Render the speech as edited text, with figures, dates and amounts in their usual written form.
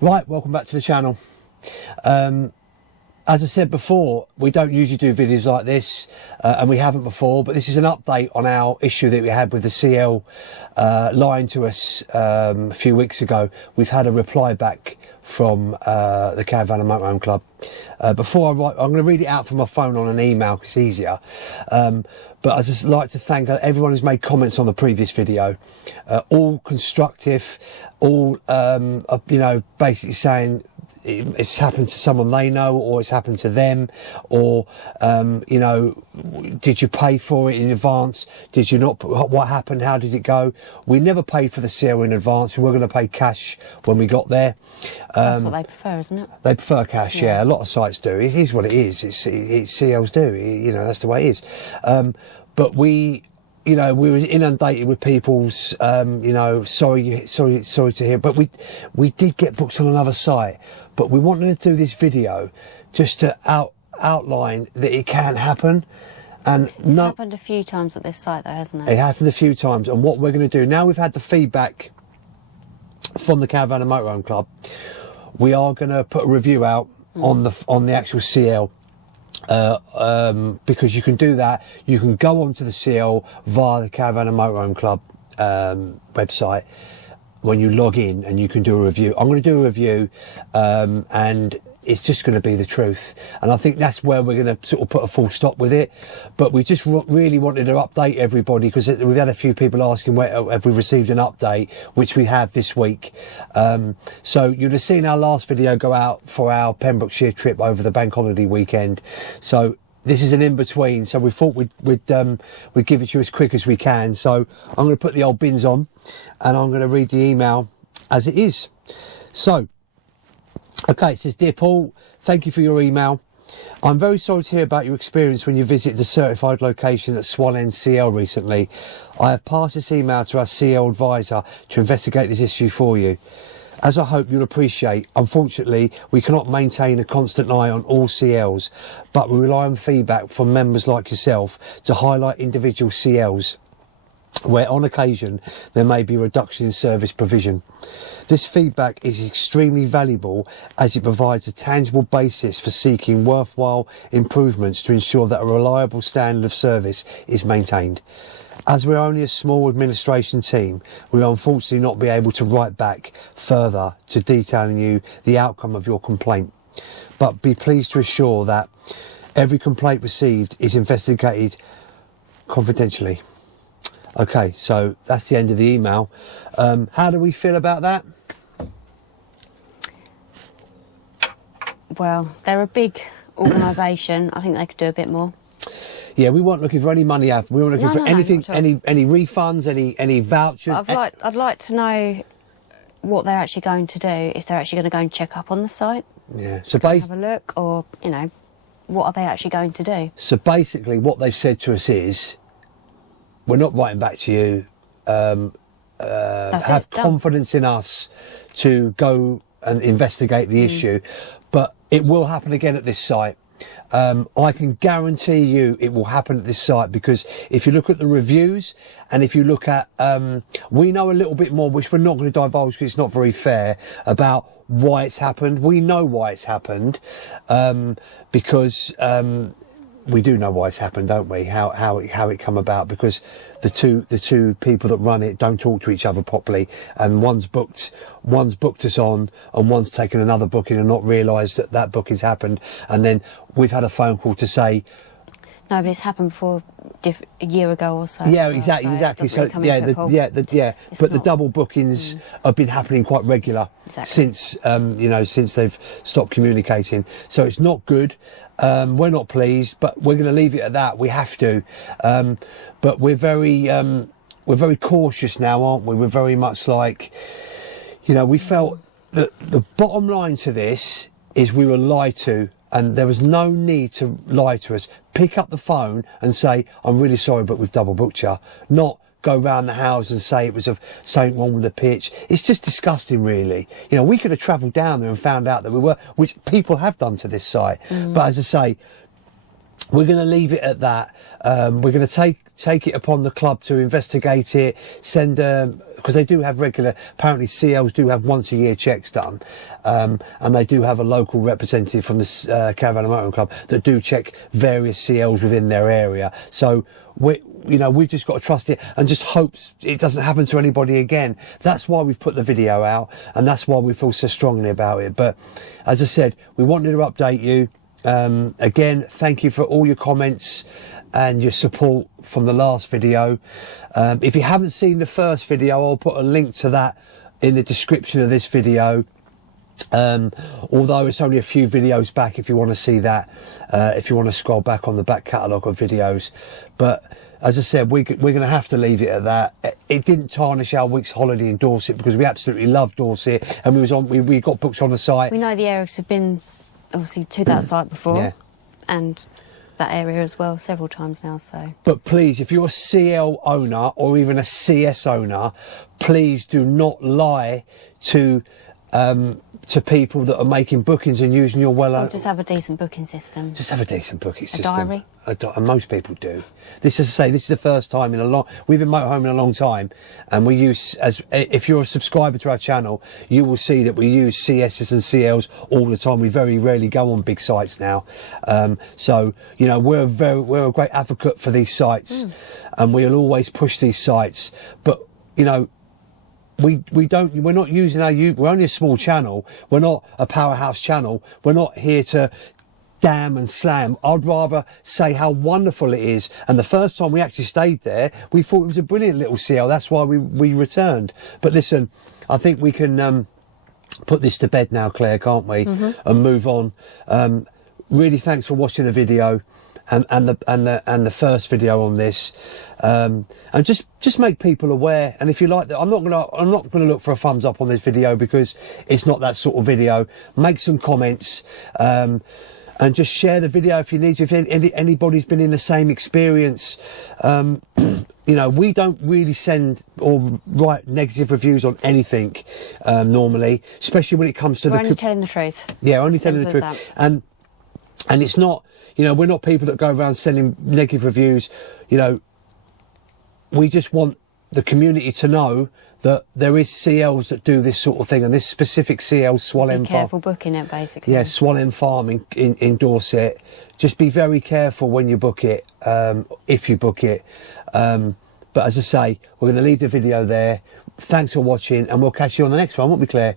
Right, welcome back to the channel. As I said before, we don't usually do videos like this, and we haven't before, but this is an update on our issue that we had with the CL lying to us a few weeks ago. We've had a reply back from the Caravan and Motorhome Club. Before I write, I'm going to read it out from my phone on an email, it's easier. But I'd just like to thank everyone who's made comments on the previous video. All constructive, all, you know, basically saying it's happened to someone they know, or it's happened to them, or you know, did you pay for it in advance? Did you not? What happened? How did it go? We never paid for the CL in advance. We were going to pay cash when we got there. That's what they prefer, isn't it? They prefer cash, yeah. A lot of sites do. It is what it is. It's CLs do. You know, that's the way it is. But we, you know, we were inundated with people's, you know, sorry to hear. But we did get booked on another site. But we wanted to do this video just to outline that it can happen. And it's happened a few times at this site though, hasn't it? It happened a few times. And what we're going to do, now we've had the feedback from the Caravan and Motorhome Club, we are going to put a review out on the actual CL. Because you can do that. You can go onto the CL via the Caravan and Motorhome Club website when you log in, and you can do a review. I'm going to do a review, and it's just going to be the truth. And I think that's where we're going to sort of put a full stop with it. But we just really wanted to update everybody, because we've had a few people asking, have we received an update, which we have this week. So you'd have seen our last video go out for our Pembrokeshire trip over the bank holiday weekend. So this is an in-between, so we thought we'd give it to you as quick as we can. So I'm going to put the old bins on, and I'm going to read the email as it is. So, okay, it says, "Dear Paul, thank you for your email. I'm very sorry to hear about your experience when you visited the certified location at Swan End CL recently. I have passed this email to our CL advisor to investigate this issue for you. As I hope you'll appreciate, unfortunately, we cannot maintain a constant eye on all CLs, but we rely on feedback from members like yourself to highlight individual CLs, where on occasion there may be a reduction in service provision. This feedback is extremely valuable, as it provides a tangible basis for seeking worthwhile improvements to ensure that a reliable standard of service is maintained. As we're only a small administration team, we will unfortunately not be able to write back further to detailing you the outcome of your complaint. But be pleased to assure that every complaint received is investigated confidentially." Okay, so that's the end of the email. How do we feel about that? Well, they're a big organisation. I think they could do a bit more. Yeah, we weren't looking for any money out. We weren't looking for anything, any refunds, any vouchers. I'd like to know what they're actually going to do, if they're actually going to go and check up on the site. Yeah. So have a look, or, you know, what are they actually going to do? So basically what they've said to us is, we're not writing back to you. Have confidence in us to go and investigate the issue. But it will happen again at this site. I can guarantee you it will happen at this site, because if you look at the reviews, and if you look at, we know a little bit more, which we're not going to divulge because it's not very fair, about why it's happened. We know why it's happened, because we do know why it's happened, don't we? How it come about, because the two people that run it don't talk to each other properly, and one's booked us on, and one's taken another booking and not realised that booking's happened, and then we've had a phone call to say, no, but it's happened before a year ago or so. Yeah, exactly. So but the double bookings have been happening quite regular since you know, since they've stopped communicating. So it's not good. We're not pleased, but we're going to leave it at that. We have to. But we're very cautious now, aren't we? We're very much like, you know, we felt that the bottom line to this is we were lied to. And there was no need to lie to us. Pick up the phone and say, "I'm really sorry, but we've double booked you." Not go round the house and say it was something wrong with the pitch. It's just disgusting, really. You know, we could have travelled down there and found out that we were, which people have done to this site. But as I say, we're going to leave it at that. We're going to take it upon the club to investigate it, send because they do have regular, apparently CLs do have once a year checks done, and they do have a local representative from the Caravan and Motorhome Club that do check various CLs within their area. So we've just got to trust it and just hope it doesn't happen to anybody again. That's why we've put the video out, and that's why we feel so strongly about it. But as I said, we wanted to update you. Again, thank you for all your comments and your support from the last video. If you haven't seen the first video, I'll put a link to that in the description of this video. Although it's only a few videos back, if you want to see that, if you want to scroll back on the back catalogue of videos. But as I said, we're going to have to leave it at that. It didn't tarnish our week's holiday in Dorset because we absolutely love Dorset, and we got books on the site. We know the areas have been obviously to that site before, Yeah. and that area as well several times now. So, but please, if you're a CL owner or even a CS owner, please do not lie to people that are making bookings and using your just have a decent booking system. Just have a decent booking system. Diary. And most people do. This is to say, this is the first time in a long. We've been motorhome in a long time, and we use if you're a subscriber to our channel, you will see that we use CSs and CLs all the time. We very rarely go on big sites now. So we're a great advocate for these sites, and we'll always push these sites. But we're not using we're only a small channel. We're not a powerhouse channel. We're not here to damn and slam. I'd rather say how wonderful it is. And the first time we actually stayed there, we thought it was a brilliant little CL. That's why we returned. But listen, I think we can put this to bed now, Claire, can't we? And move on. Really, thanks for watching the video. And the first video on this, and just make people aware. And if you like that, I'm not gonna look for a thumbs up on this video because it's not that sort of video. Make some comments, and just share the video if you need to. If anybody's been in the same experience, we don't really send or write negative reviews on anything normally, especially when it comes to We're only telling the truth. Yeah, only telling the truth, and it's not. We're not people that go around sending negative reviews. We just want the community to know that there is CLs that do this sort of thing, and this specific CL, Swalem Be careful booking it, basically. Yeah, Swalem Farm in Dorset. Just be very careful when you book it, if you book it. But as I say, we're going to leave the video there. Thanks for watching, and we'll catch you on the next one, won't we, Claire?